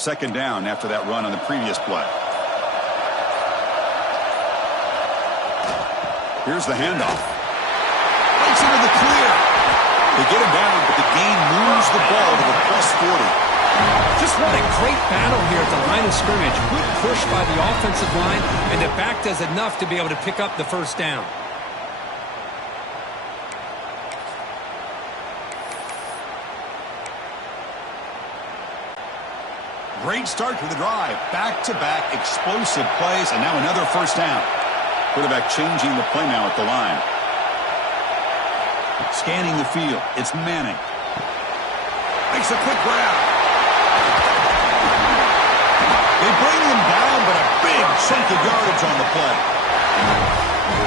Second down after that run on the previous play. Here's the handoff. Breaks into the clear. They get him down, but the gain moves the ball to the +40. Just what a great battle here at the line of scrimmage. Good push by the offensive line, and the back does enough to be able to pick up the first down. Great start to the drive. Back-to-back explosive plays, and now another first down. Quarterback changing the play now at the line. Scanning the field. It's Manning. Makes a quick grab. They bring him down, but a big chunk of yardage on the play.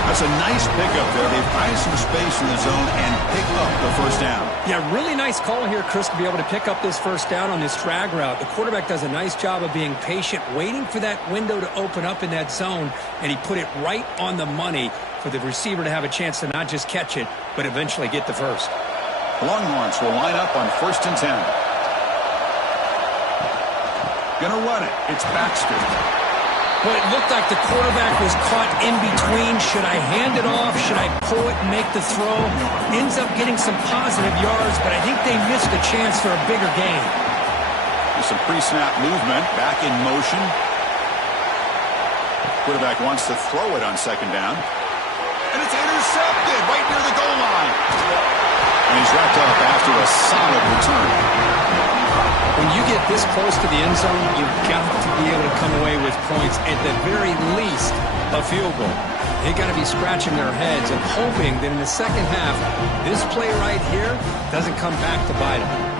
That's a nice pickup there. They find some space in the zone and pick up the first down. Yeah, really nice call here, Chris, to be able to pick up this first down on this drag route. The quarterback does a nice job of being patient, waiting for that window to open up in that zone, and he put it right on the money for the receiver to have a chance to not just catch it, but eventually get the first. The Longhorns will line up on 1st and 10. Gonna run it. It's Baxter. Well, it looked like the quarterback was caught in between. Should I hand it off? Should I pull it and make the throw? Ends up getting some positive yards, but I think they missed a chance for a bigger gain. There's some pre-snap movement. Back in motion. Quarterback wants to throw it on 2nd down. And it's intercepted right near the goal line. And he's wrapped up after a solid return. When you get this close to the end zone, you've got to be able to come away with points, at the very least, a field goal. They got to be scratching their heads and hoping that in the second half, this play right here doesn't come back to bite them.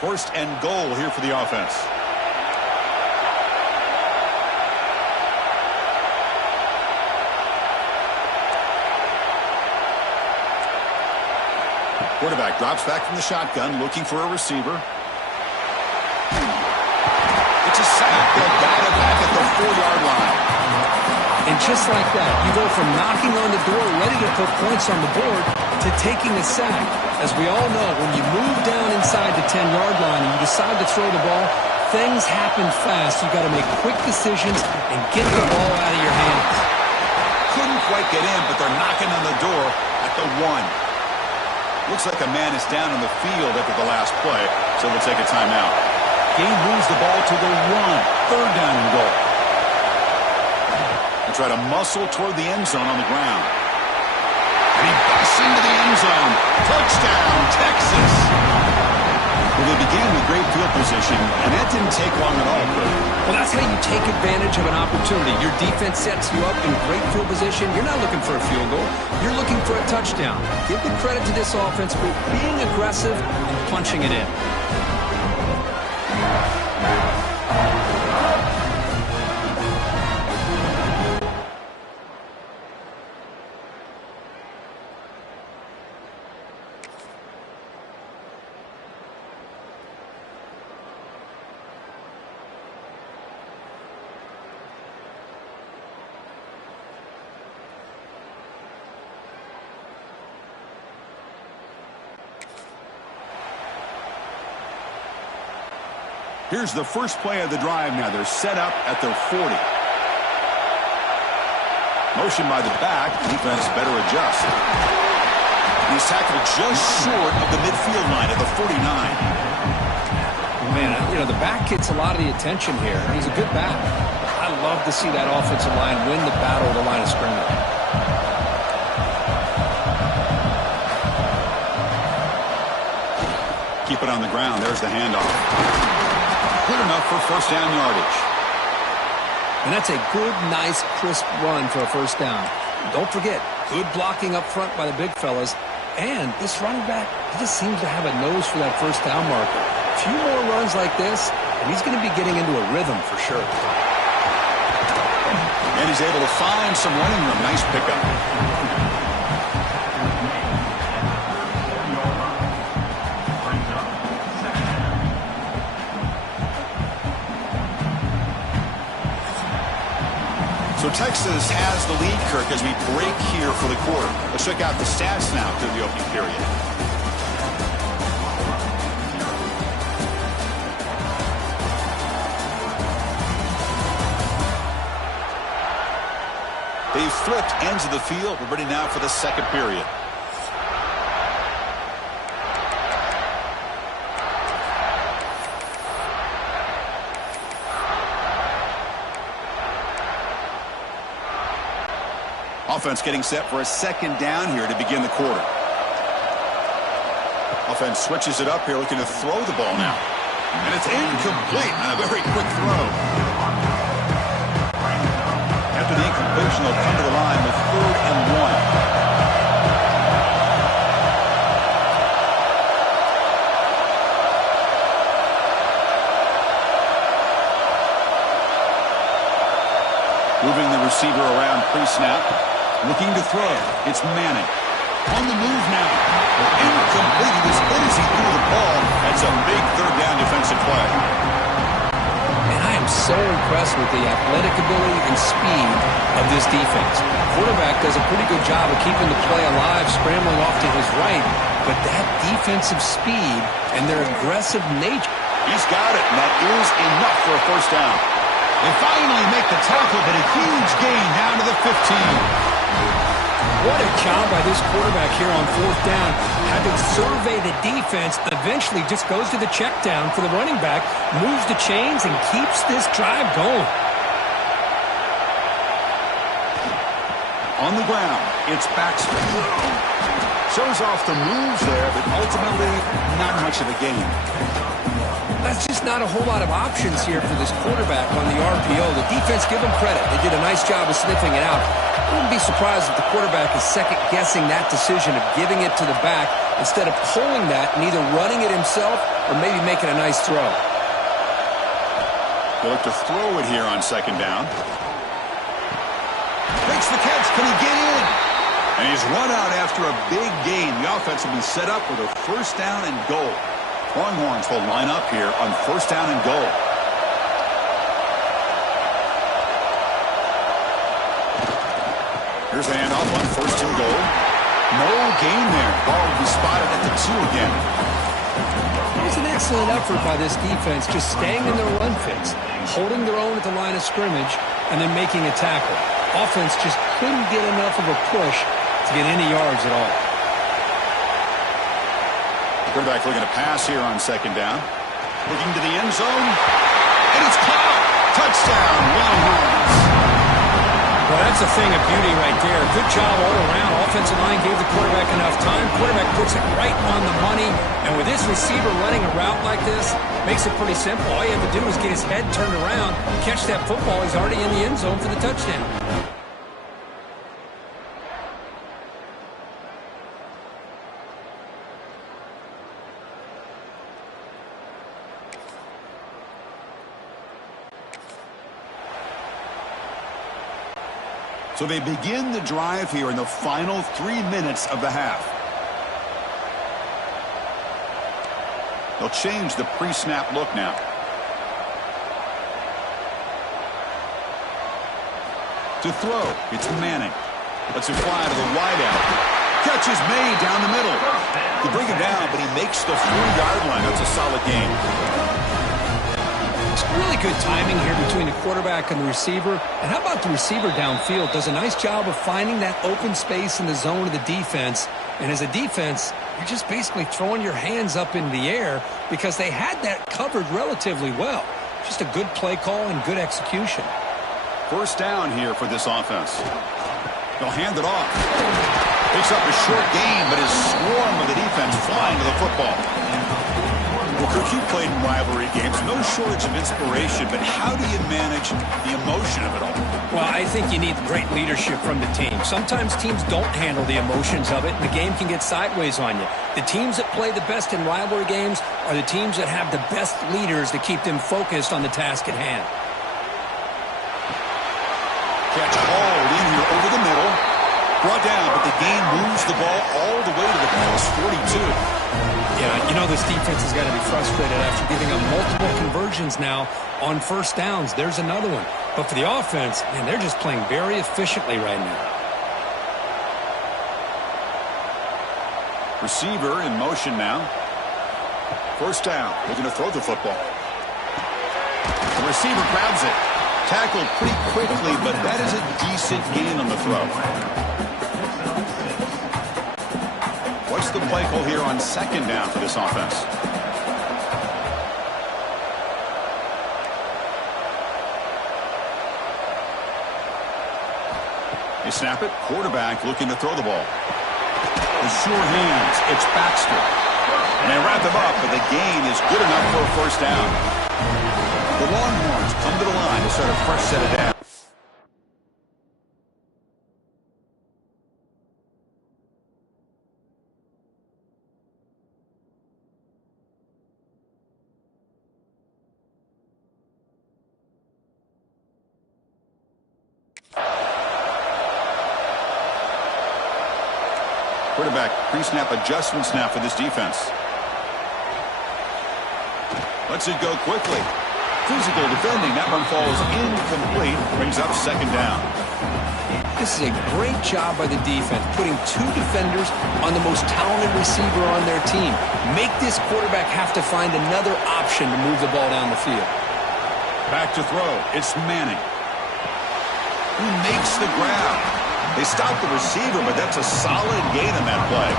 1st and goal here for the offense. Quarterback drops back from the shotgun, looking for a receiver. It's a sack. They'll got it back at the 4-yard line. And just like that, you go from knocking on the door, ready to put points on the board, to taking a sack. As we all know, when you move down inside the 10-yard line and you decide to throw the ball, things happen fast. You've got to make quick decisions and get the ball out of your hands. Couldn't quite get in, but they're knocking on the door at the 1. Looks like a man is down on the field after the last play, so we'll take a timeout. Gain moves the ball to the 1. 3rd down and goal. They try to muscle toward the end zone on the ground. And he busts into the end zone. Touchdown, Texas. Well, they began with great field position, and that didn't take long at all, Kurt. Well, that's how you take advantage of an opportunity. Your defense sets you up in great field position. You're not looking for a field goal. You're looking for a touchdown. Give the credit to this offense for being aggressive and punching it in. Here's the first play of the drive now. They're set up at their 40. Motion by the back. Defense better adjust. He's tackled just short of the midfield line at the 49. Man, you know, the back gets a lot of the attention here. He's a good back. I love to see that offensive line win the battle of the line of scrimmage. Keep it on the ground. There's the handoff. Good enough for first down yardage. And that's a good, nice, crisp run for a first down. Don't forget, good blocking up front by the big fellas. And this running back, he just seems to have a nose for that first down marker. A few more runs like this, and he's going to be getting into a rhythm for sure. And he's able to find some running room. Nice pickup. So So Texas has the lead, Kirk, as we break here for the quarter. Let's check out the stats now through the opening period. They've flipped ends of the field. We're ready now for the second period. Offense getting set for a second down here to begin the quarter. Offense switches it up here, looking to throw the ball now. And it's incomplete on a very quick throw. After the incompletion, they'll come to the line with 3rd and 1. Moving the receiver around pre-snap. Looking to throw. It's Manning. On the move now. Incomplete. As good as he threw the ball. That's a big 3rd down defensive play. And I am so impressed with the athletic ability and speed of this defense. Quarterback does a pretty good job of keeping the play alive, scrambling off to his right. But that defensive speed and their aggressive nature. He's got it, and that is enough for a 1st down. They finally make the tackle, but a huge gain down to the 15. What a job by this quarterback here on 4th down. Having surveyed the defense, eventually just goes to the check down for the running back, moves the chains, and keeps this drive going. On the ground, it's Baxter. Shows off the moves there, but ultimately not much of a gain. That's just not a whole lot of options here for this quarterback on the RPO. The defense, give them credit. They did a nice job of sniffing it out. I wouldn't be surprised if the quarterback is second-guessing that decision of giving it to the back instead of pulling that and either running it himself or maybe making a nice throw. They'll look to throw it here on 2nd down. Makes the catch. Can he get in? And he's run out after a big gain. The offense will be set up with a 1st down and goal. Longhorns will line up here on 1st down and goal. Here's the handoff on 1st and goal. No gain there. Ball will be spotted at the 2 again. Here's an excellent effort by this defense, just staying in their run fits, holding their own at the line of scrimmage, and then making a tackle. Offense just couldn't get enough of a push to get any yards at all. Quarterback looking to pass here on 2nd down. Looking to the end zone. And it's caught. Touchdown, Longhorns. Well, that's a thing of beauty right there. Good job all around. Offensive line gave the quarterback enough time. Quarterback puts it right on the money. And with this receiver running a route like this, makes it pretty simple. All you have to do is get his head turned around, catch that football. He's already in the end zone for the touchdown. So they begin the drive here in the final 3 minutes of the half. They'll change the pre-snap look now. To throw, it's Manning. Lets it fly to the wideout. Catch is made down the middle. They bring him down, but he makes the 4-yard line. That's a solid game. Really good timing here between the quarterback and the receiver. And how about the receiver downfield? Does a nice job of finding that open space in the zone of the defense. And as a defense, you're just basically throwing your hands up in the air because they had that covered relatively well. Just a good play call and good execution. 1st down here for this offense. They'll hand it off. Picks up a short gain, but his swarm of the defense flying to the football. Well, Kirk, you played in rivalry games. No shortage of inspiration, but how do you manage the emotion of it all? Well, I think you need great leadership from the team. Sometimes teams don't handle the emotions of it, and the game can get sideways on you. The teams that play the best in rivalry games are the teams that have the best leaders to keep them focused on the task at hand. Catch hauled in here over the middle. Brought down, but the gain moves the ball all the way to the plus 42. Yeah, you know this defense has got to be frustrated after giving up multiple conversions now on first downs. There's another one. But for the offense, man, they're just playing very efficiently right now. Receiver in motion now. First down. They're going to throw the football. The receiver grabs it. Tackled pretty quickly, but that is a decent gain on the throw. What's the play call here on second down for this offense? They snap it. Quarterback looking to throw the ball. The sure hands. It's Baxter. And they wrap him up, but the gain is good enough for a first down. The Longhorns come to the line to start a fresh set of downs. Quarterback pre-snap adjustments now for this defense. Lets it go quickly. Physical defending. That one falls incomplete. Brings up second down. This is a great job by the defense, putting two defenders on the most talented receiver on their team. Make this quarterback have to find another option to move the ball down the field. Back to throw. It's Manning. Who makes the grab? They stop the receiver, but that's a solid gain on that play.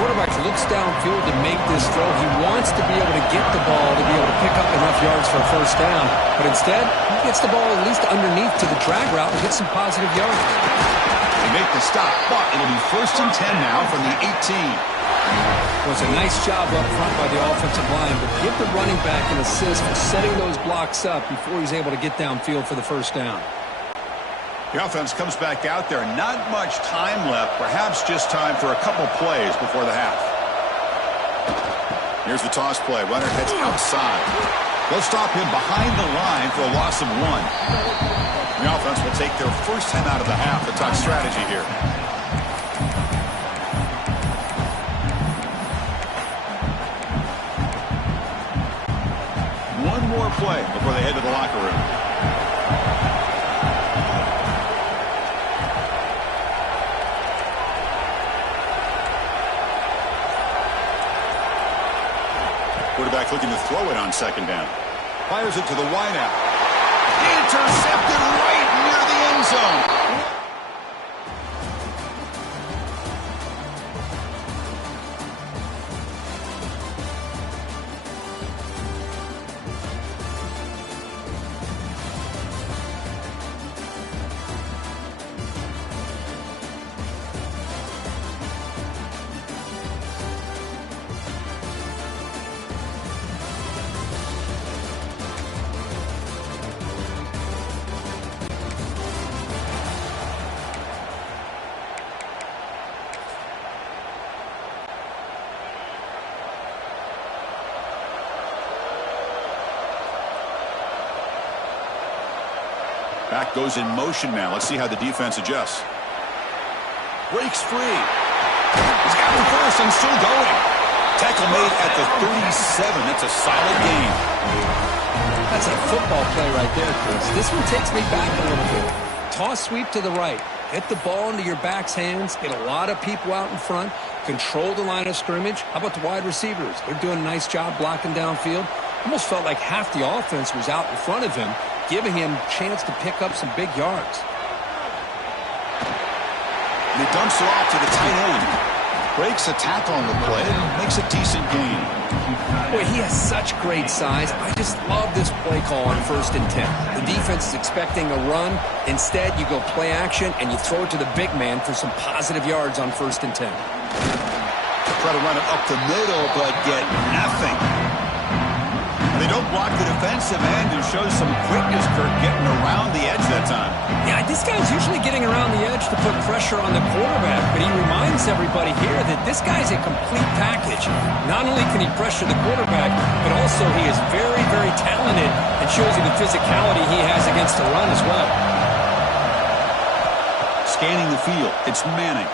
Quarterback looks downfield to make this throw. He wants to be able to get the ball to be able to pick up enough yards for a first down. But instead, he gets the ball at least underneath to the drag route and gets some positive yards. They make the stop, but it'll be first and 10 now from the 18. It was a nice job up front by the offensive line, but give the running back an assist for setting those blocks up before he's able to get downfield for the first down. The offense comes back out there. Not much time left. Perhaps just time for a couple plays before the half. Here's the toss play. Runner heads outside. They'll stop him behind the line for a loss of 1. The offense will take their first 10 out of the half. The top strategy here. One more play before they head to the locker room. Quarterback looking to throw it on second down. Fires it to the wideout. Intercepted right near the end zone. Back goes in motion now. Let's see how the defense adjusts. Breaks free. He's got him first and still going. Tackle made at the 37. That's a solid gain. That's a football play right there, Chris. This one takes me back a little bit. Toss sweep to the right. Get the ball into your back's hands. Get a lot of people out in front. Control the line of scrimmage. How about the wide receivers? They're doing a nice job blocking downfield. Almost felt like half the offense was out in front of him, giving him a chance to pick up some big yards. He dumps it off to the tight end. Breaks a tackle on the play and makes a decent gain. Boy, he has such great size. I just love this play call on 1st and 10. The defense is expecting a run. Instead, you go play action and you throw it to the big man for some positive yards on 1st and 10. Try to run it up the middle, but get nothing. They don't block the defensive end and show some quickness, Kirk, getting around the edge that time. Yeah, this guy's usually getting around the edge to put pressure on the quarterback, but he reminds everybody here that this guy's a complete package. Not only can he pressure the quarterback, but also he is very, very talented and shows you the physicality he has against the run as well. Scanning the field. It's Manning.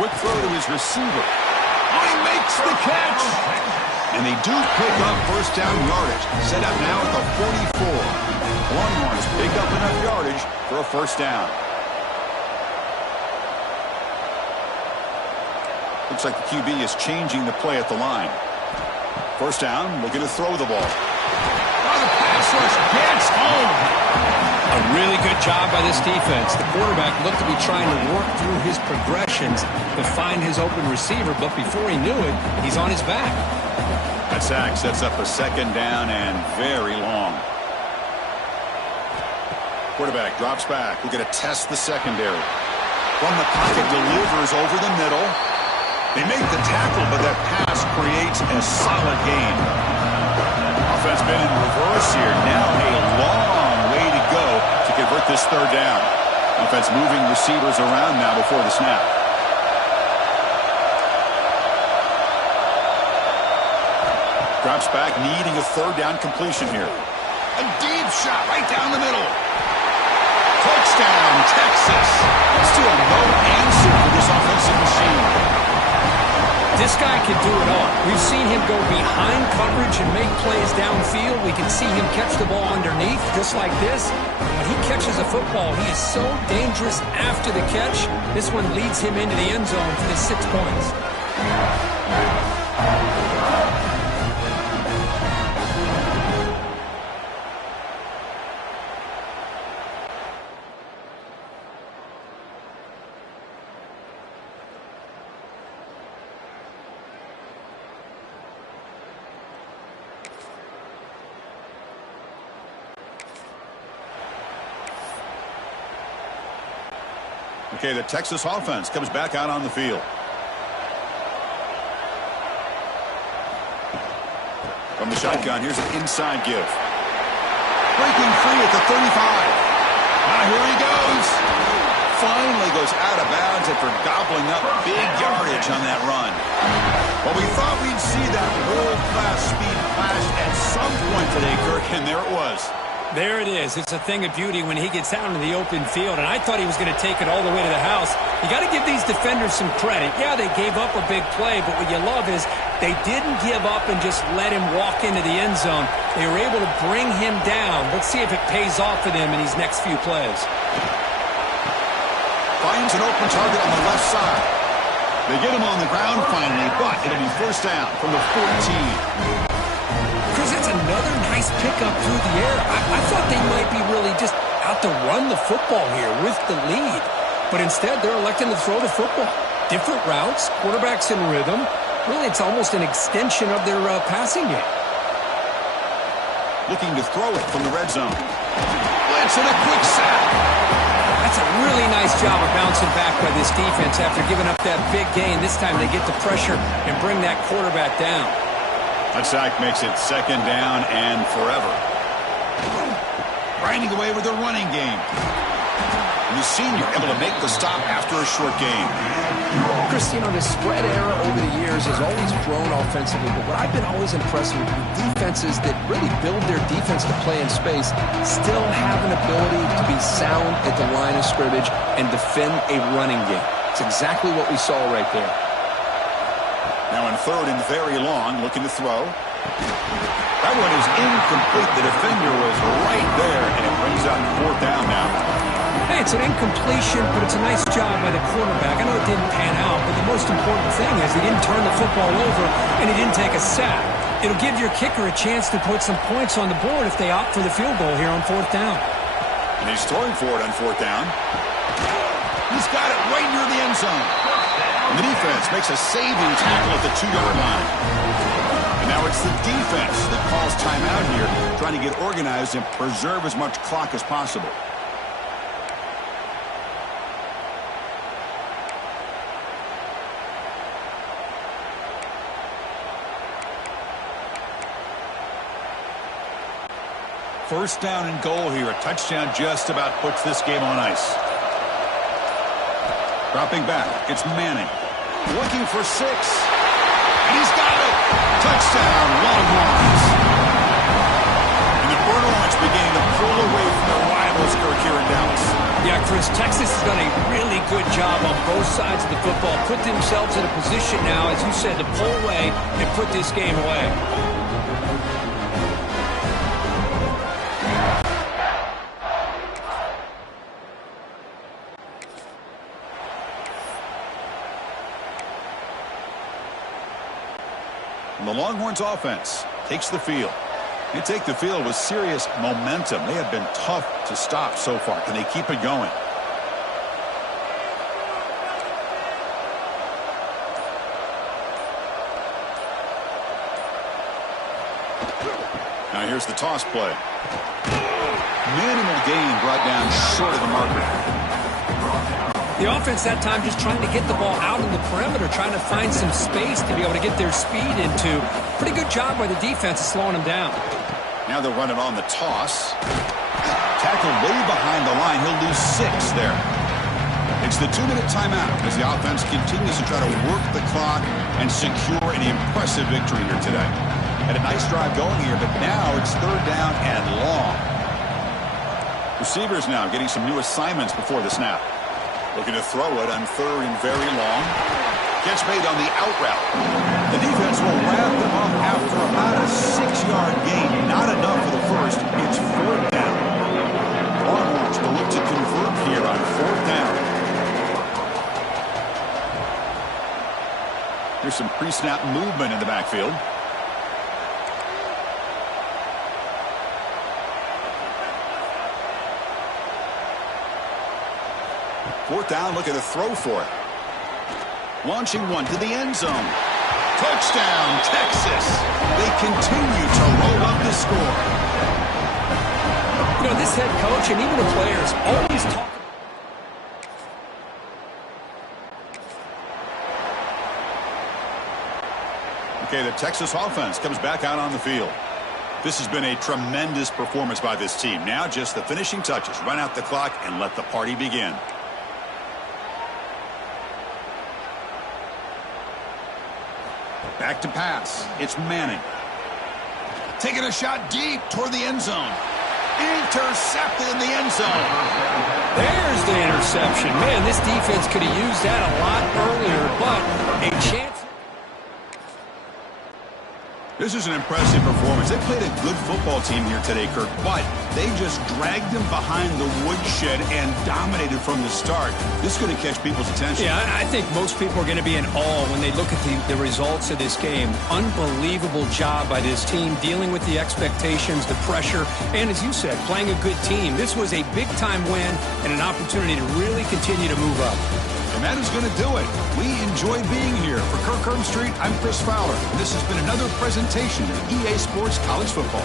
Quick throw to his receiver. Oh, he makes the catch. And they do pick up first down yardage. Set up now at the 44. Longhorns pick up enough yardage for a first down. Looks like the QB is changing the play at the line. First down, looking to throw the ball. Oh, the pass rush gets home. A really good job by this defense. The quarterback looked to be trying to work through his progressions to find his open receiver, but before he knew it, he's on his back. That sack sets up a second down and very long. Quarterback drops back. We're going to test the secondary. From the pocket, delivers over the middle. They make the tackle, but that pass creates a solid gain. Offense been in reverse here. Now a long way to go to convert this third down. Offense moving receivers around now before the snap. Drops back, needing a third down completion here. A deep shot right down the middle. Touchdown, Texas. Still no answer for this offensive machine. This guy can do it all. We've seen him go behind coverage and make plays downfield. We can see him catch the ball underneath, just like this. When he catches a football, he is so dangerous after the catch. This one leads him into the end zone for the 6 points. Okay, the Texas offense comes back out on the field. From the shotgun, here's an inside give. Breaking free at the 35. Now here he goes. Finally goes out of bounds after gobbling up big yardage on that run. Well, we thought we'd see that world-class speed flash at some point today, Kirk, and there it was. There it is. It's a thing of beauty when he gets out into the open field, and I thought he was going to take it all the way to the house. You got to give these defenders some credit. Yeah, they gave up a big play, but what you love is they didn't give up and just let him walk into the end zone. They were able to bring him down. Let's see if it pays off for them in these next few plays. Finds an open target on the left side. They get him on the ground finally, but it'll be first down from the 14. Chris, it's another nice pickup through the air. I thought they might be really just out to run the football here with the lead. But instead, they're electing to throw the football. Different routes, quarterbacks in rhythm. Really, it's almost an extension of their passing game. Looking to throw it from the red zone. Blitz and a quick sack. That's a really nice job of bouncing back by this defense after giving up that big gain. This time they get the pressure and bring that quarterback down. That sack makes it second down and forever. Grinding away with the running game. And the senior able to make the stop after a short game. Chris, you know, the spread era over the years has always grown offensively, but what I've been always impressed with defenses that really build their defense to play in space still have an ability to be sound at the line of scrimmage and defend a running game. It's exactly what we saw right there. Now in third and very long, looking to throw. That one is incomplete. The defender was right there, and it brings up fourth down now. Hey, it's an incompletion, but it's a nice job by the quarterback. I know it didn't pan out, but the most important thing is he didn't turn the football over, and he didn't take a sack. It'll give your kicker a chance to put some points on the board if they opt for the field goal here on fourth down. And he's throwing for it on fourth down. He's got it right near the end zone. And the defense makes a saving tackle at the 2-yard line. And now it's the defense that calls timeout here, trying to get organized and preserve as much clock as possible. First down and goal here. A touchdown just about puts this game on ice. Dropping back, it's Manning. Looking for 6. And he's got it. Touchdown, Longhorns. And the Bird Orange beginning to pull away from their rivals, Kirk, here in Dallas. Yeah, Chris, Texas has done a really good job on both sides of the football. Put themselves in a position now, as you said, to pull away and put this game away. And the Longhorns offense takes the field. They take the field with serious momentum. They have been tough to stop so far. Can they keep it going? Now here's the toss play. Minimal gain brought down short of the marker. The offense that time just trying to get the ball out in the perimeter, trying to find some space to be able to get their speed into. Pretty good job by the defense of slowing them down. Now they're running on the toss. Tackled way behind the line. He'll lose 6 there. It's the 2-minute timeout as the offense continues to try to work the clock and secure an impressive victory here today. Had a nice drive going here, but now it's 3rd down and long. Receivers now getting some new assignments before the snap. Looking to throw it on 3rd and very long. Catch made on the out route. The defense will wrap them up after about a 6-yard gain. Not enough for the first. It's 4th down. Longhorns will look to convert here on 4th down. Here's some pre-snap movement in the backfield. Fourth down, looking to throw for it. Launching one to the end zone. Touchdown, Texas. They continue to roll up the score. You know, this head coach and even the players always talk. Okay, the Texas offense comes back out on the field. This has been a tremendous performance by this team. Now just the finishing touches. Run out the clock and let the party begin. Back to pass. It's Manning. Taking a shot deep toward the end zone. Intercepted in the end zone. There's the interception. Man, this defense could have used that a lot earlier, but a chance. This is an impressive performance. They played a good football team here today, Kirk, but they just dragged them behind the woodshed and dominated from the start. This is going to catch people's attention. Yeah, I think most people are going to be in awe when they look at the results of this game. Unbelievable job by this team, dealing with the expectations, the pressure, and as you said, playing a good team. This was a big-time win and an opportunity to really continue to move up. And that is going to do it. We enjoy being here. For Kirk Street, I'm Chris Fowler. This has been another presentation of EA Sports College Football.